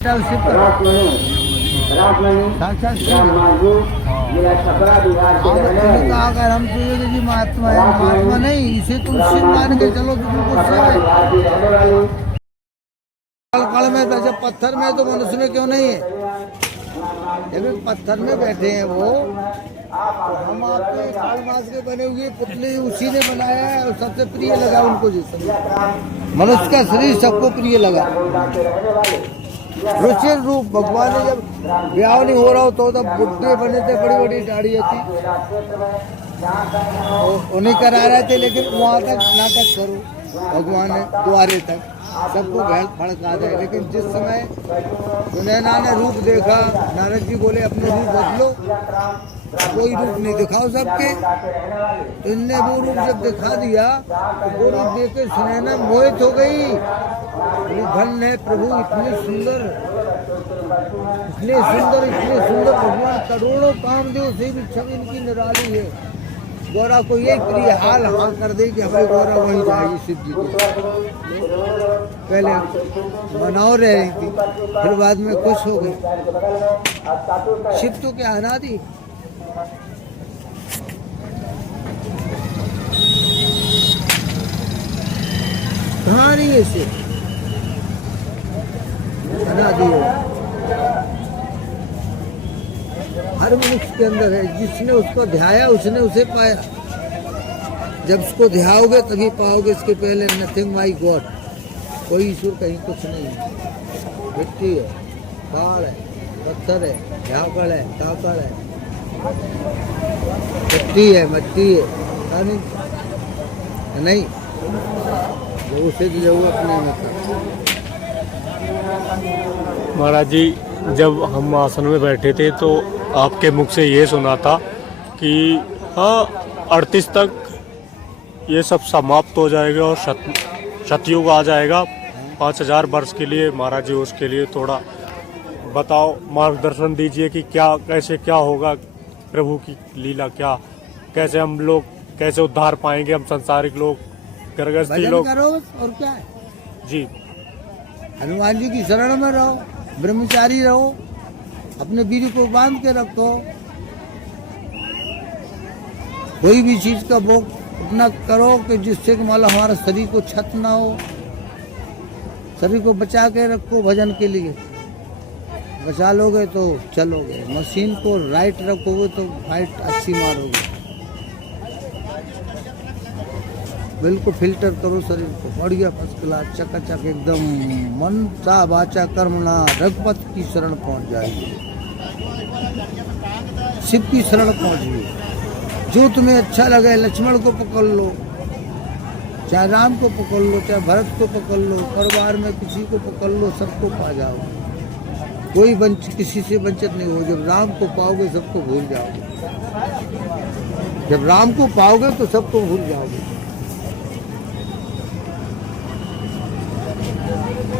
अगर हम सोचे कि महात्मा है, महात्मा नहीं, इसे तुम शिव मान के चलो तो तुमको शिव है। कल में वैसे पत्थर में तो मनुष्य में क्यों नहीं है, लेकिन पत्थर में बैठे हैं वो। तो हम आपके कालमास के बने हुए पुतले उसी ने बनाया है और सबसे प्रिय लगा उनको। जिस मनुष्य का शरीर सबको प्रिय लगा। रुचिर रूप भगवान ने जब ब्याह नहीं हो रहा हो तो तब बुढ़े बने थे, बड़ी बड़ी दाढ़ी थी, उन्हें करा रहे थे। लेकिन वहाँ तक नाटक करो भगवान ने द्वारे तक सबको भेड़ फड़का दे। लेकिन जिस समय सुनैना ने रूप देखा, नारद जी बोले अपने रूप बदलो, कोई रूप नहीं दिखाओ सबके। तो इनने वो रूप जब दिखा दिया तो वो रूप देख के सुनैना मोहित हो गई। धन है प्रभु, इतने सुंदर, इतने सुंदर, इतने सुंदर भगवान, करोड़ों कामदेव से भी छवि इनकी निराली है। गौरा को यही प्रिय हाल हाल कर दे कि हमारी गौरा वहीं जाएगी शिव जी को। पहले मनाओ रह रही थी, फिर बाद में खुश हो गई। शिव तो क्या अनादि, कहाँ नहीं है शिव, अनादि है, हर मनुष्य के अंदर है। जिसने उसको ध्याया उसने उसे पाया। जब उसको ध्याओगे तभी पाओगे, इसके पहले नथिंग माई गॉड, कोई ईश्वर कहीं कुछ नहीं है। मिट्टी है, पहाड़ है, पत्थर है, झाकड़ है, काकड़ है, मिट्टी है, मट्टी है, नहीं वो उसे जो अपने में। महाराज जी, जब हम आसन में बैठे थे तो आपके मुख से ये सुना था कि हाँ 38 तक ये सब समाप्त हो जाएगा और सतयुग आ जाएगा 5000 वर्ष के लिए। महाराज जी उसके लिए थोड़ा बताओ, मार्गदर्शन दीजिए कि क्या कैसे क्या होगा, प्रभु की लीला क्या, कैसे हम लोग कैसे उद्धार पाएंगे, हम संसारिक लोग, गृहस्थी लोग। करो और क्या है जी, हनुमान जी की शरण में रहो, ब्रह्मचारी रहो, अपने वीर को बांध के रखो। कोई भी चीज का भोग अपना करो कि जिससे कि माला हमारा शरीर को क्षत ना हो। शरीर को बचा के रखो भजन के लिए, बचा लोगे तो चलोगे। मशीन को राइट रखोगे तो फाइट अच्छी मारोगे। बिल्कुल फिल्टर करो शरीर को, बढ़िया फर्स्ट क्लास चकाचक एकदम। मन सा वाचा कर्मणा रघुपत की शरण पहुंच जाएगी, शिव की शरण पहुंचिए। जो तुम्हें अच्छा लगे, लक्ष्मण को पकड़ लो, चाहे राम को पकड़ लो, चाहे भरत को पकड़ लो, परिवार में किसी को पकड़ लो, सबको पा जाओ। कोई किसी से वंचित नहीं हो। जब राम को पाओगे सबको भूल जाओगे। जब राम को पाओगे तो सबको भूल जाओगे।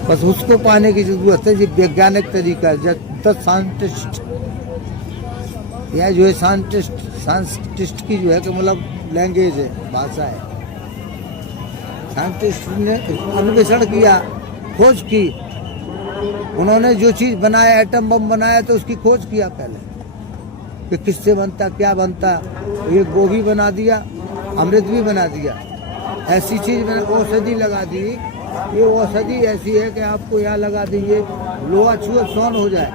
बस उसको पाने की जरूरत है। ये वैज्ञानिक तरीका है। साइंटिस्ट यह जो है साइंटिस्ट की जो है कि मतलब लैंग्वेज है, भाषा है। साइंटिस्ट ने अन्वेषण किया, खोज की। उन्होंने जो चीज बनाया, एटम बम बनाया, तो उसकी खोज किया पहले कि किससे बनता, क्या बनता। ये गोभी बना दिया, अमृत भी बना दिया। ऐसी चीज मैंने औषधि लगा दी। ये औषधि ऐसी है कि आपको यहाँ लगा दीजिए, लोहा छुए सोन हो जाए।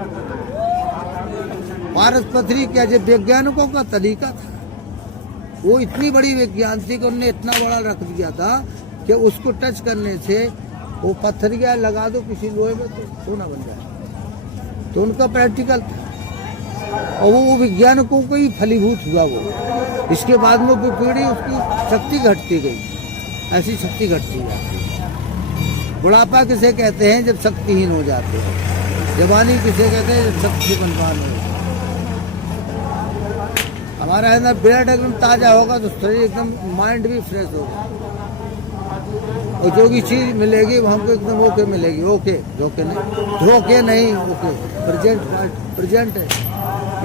पारस पथरी क्या, जो वैज्ञानिकों का तरीका था, वो इतनी बड़ी विज्ञान थी कि उन्होंने इतना बड़ा रख दिया था कि उसको टच करने से वो पत्थरिया लगा दो किसी लोहे में तो सोना बन जाए। तो उनका प्रैक्टिकल था और वो विज्ञानिकों को ही फलीभूत हुआ वो। इसके बाद में वो पीढ़ी उसकी शक्ति घटती गई, ऐसी शक्ति घटती जाती। बुढ़ापा किसे कहते हैं, जब शक्तिहीन हो जाते हैं। जवानी किसे कहते हैं, जब शक्ति बनवान हो। हमारा है ना, ब्लड एकदम ताजा होगा तो शरीर एकदम, माइंड भी फ्रेश होगा। और जो भी चीज मिलेगी वो हमको एकदम ओके मिलेगी। ओके धोखे नहीं, ओके प्रेजेंट है,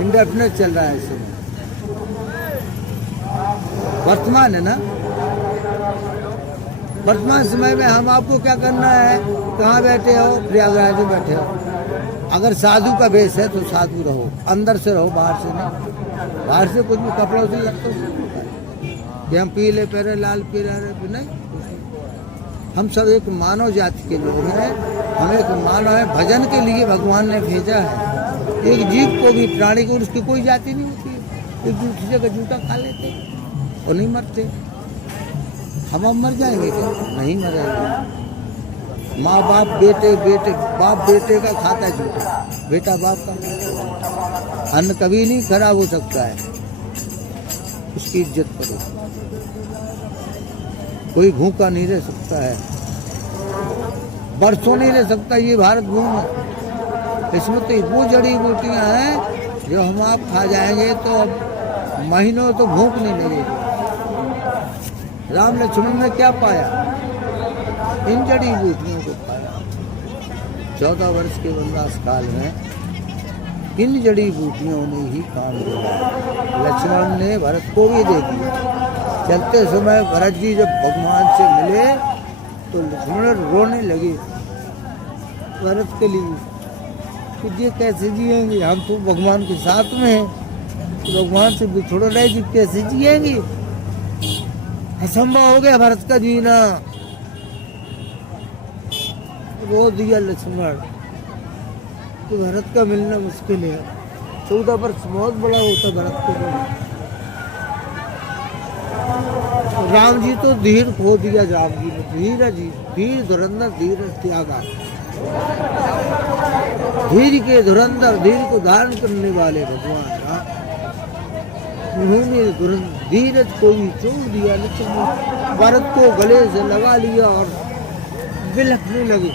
इंडेफिनिट चल रहा है इस समय, वर्तमान है ना। वर्तमान समय में हम आपको क्या करना है, कहाँ बैठे हो, प्रयागराज में बैठे हो, अगर साधु का वेश है तो साधु रहो, अंदर से रहो, बाहर से नहीं। बाहर से कुछ भी कपड़ों से लगता कि हम पीले पहरे लाल पीले नहीं। हम सब एक मानव जाति के लोग हैं, हम एक मानव है, भजन के लिए भगवान ने भेजा है। एक जीव को भी, प्राणी को, उसकी कोई जाति नहीं होती है। एक दूसरी जगह जूता खा लेते और नहीं मरते। हम अब मर जाएंगे क्या? नहीं मरेंगे। माँ बाप बेटे, बाप बेटे का खाता है जूठा, बेटा बाप का। अन्न कभी नहीं खराब हो सकता है, उसकी इज्जत करो। कोई भूखा नहीं रह सकता है, बरसों नहीं रह सकता ये भारत भूमि। इसमें तो वो जड़ी बूटियां हैं जो हम आप खा जाएंगे तो अब महीनों तो भूख नहीं लगेगी। राम लक्ष्मण ने क्या पाया? इन जड़ी बूटियों को पाया। 14 वर्ष के वनवास काल में इन जड़ी बूटियों ने ही काम किया। लक्ष्मण ने भरत को भी दे दिया। चलते समय भरत जी जब भगवान से मिले तो लक्ष्मण रोने लगे भरत के लिए कि ये कैसे जिएंगे, हम तो भगवान के साथ में हैं, तो भगवान से बिछड़ रहे जी, कैसे जिएंगे? असंभव हो गया भरत का जीना। रो दिया लक्ष्मण कि भरत का मिलना मुश्किल है। 14 वर्ष बहुत बड़ा होता भरत के लिए। राम जी तो धीर खो दिया। राम जी ने धीर धुरंधर धीर त्यागा। धीर के धुरंधर, धीर को धारण करने वाले भगवान राम, उन्होंने धीरज को भी छोड़ दिया। लक्ष्मण भरत को गले से लगा लिया और बिलखने लगे।